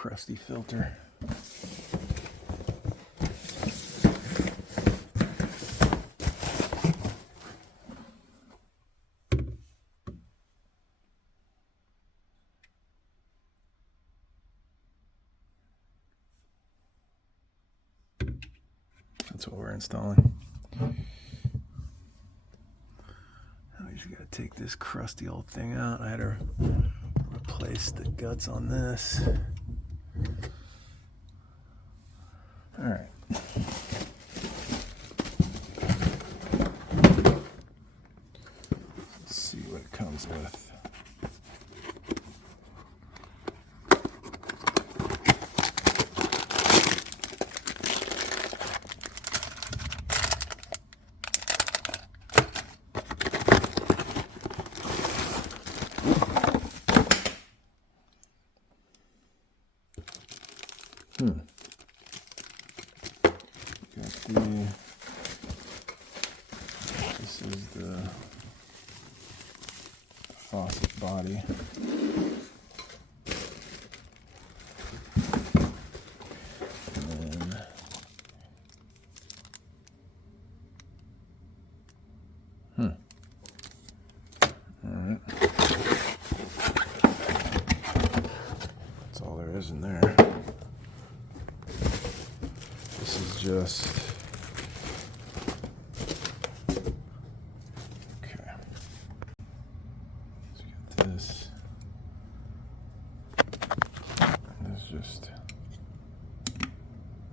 crusty filter. That's what we're installing. Now we just gotta take this crusty old thing out. I had to replace the guts on this. All right. Let's see what it comes with. This is the faucet body. And then alright. That's all there is in there. This is just okay. Let's get this. This just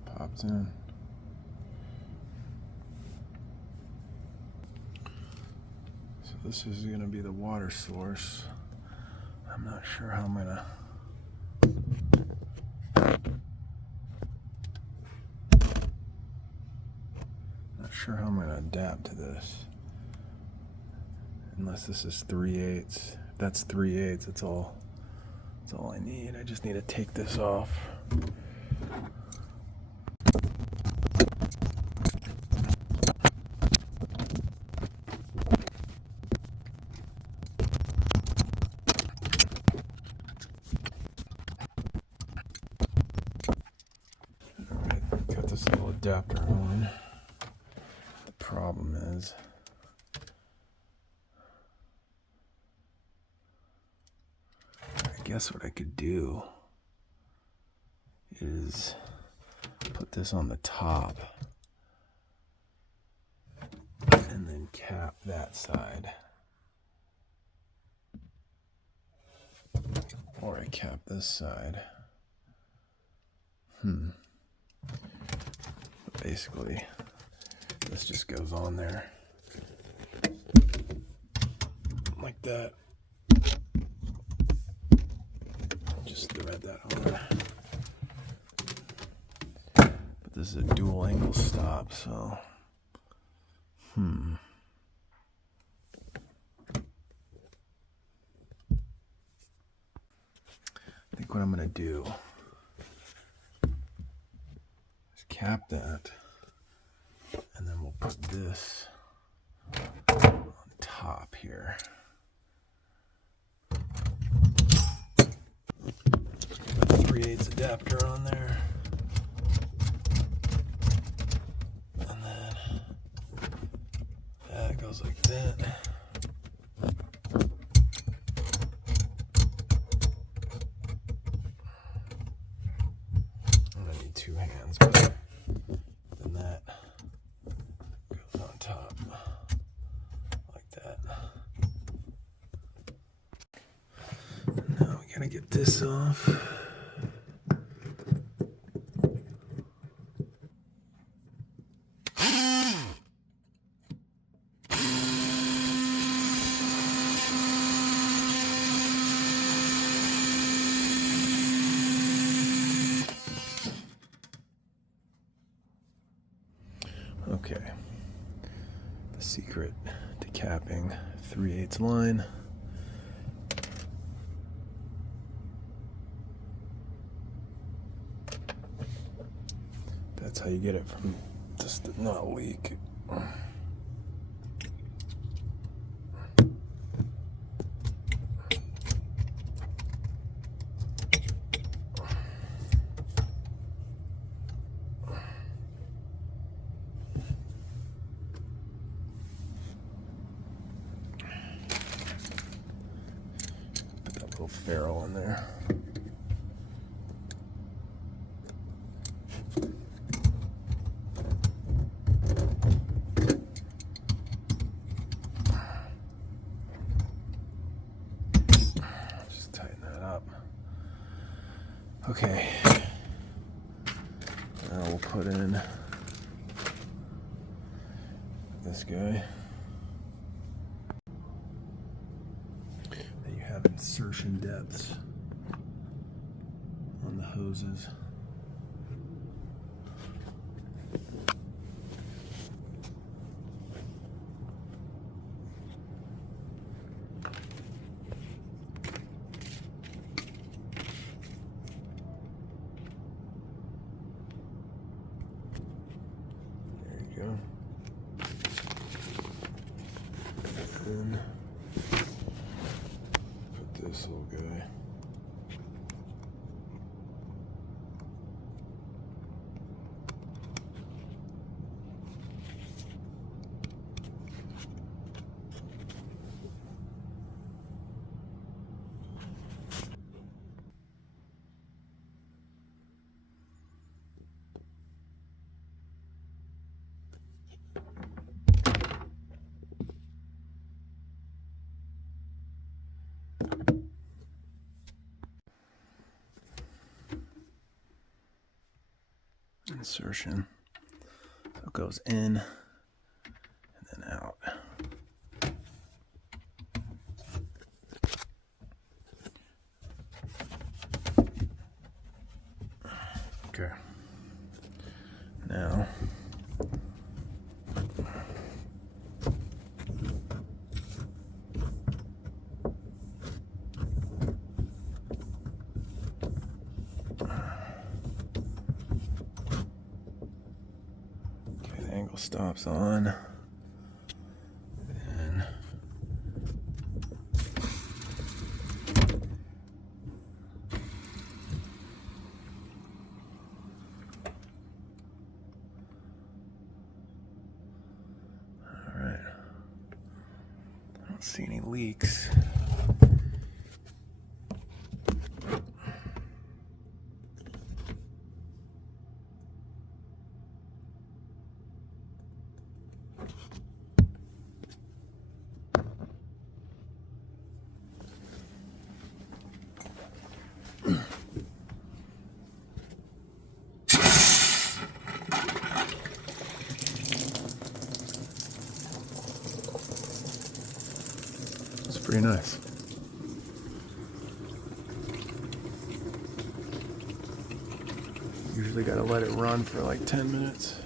pops in. So this is going to be the water source. I'm not sure how I'm going to adapt to this, unless this is 3/8. If that's 3/8, that's all I need. I just need to take this off. Alright, got this little adapter on. Problem is, I guess what I could do is put this on the top and then cap that side, or I cap this side. Basically, this just goes on there like that. Just thread that on. But this is a dual angle stop, so I think what I'm gonna do is cap that. And then we'll put this on top here. Got the 3/8 adapter on there. And then that goes like that. I'm gonna need two hands, but then that on top like that. Now we gotta get this off. Okay, the secret to capping 3/8 line. That's how you get it from just to not leak. little ferrule in there. Just tighten that up. Okay. Now we'll put in this guy. Then you have insertion depths on the hoses. There you go. Then put this little guy. Insertion. So it goes in and then out. Okay. Now angle stops on, and all right, I don't see any leaks. It's pretty nice. Usually gotta let it run for like 10 minutes.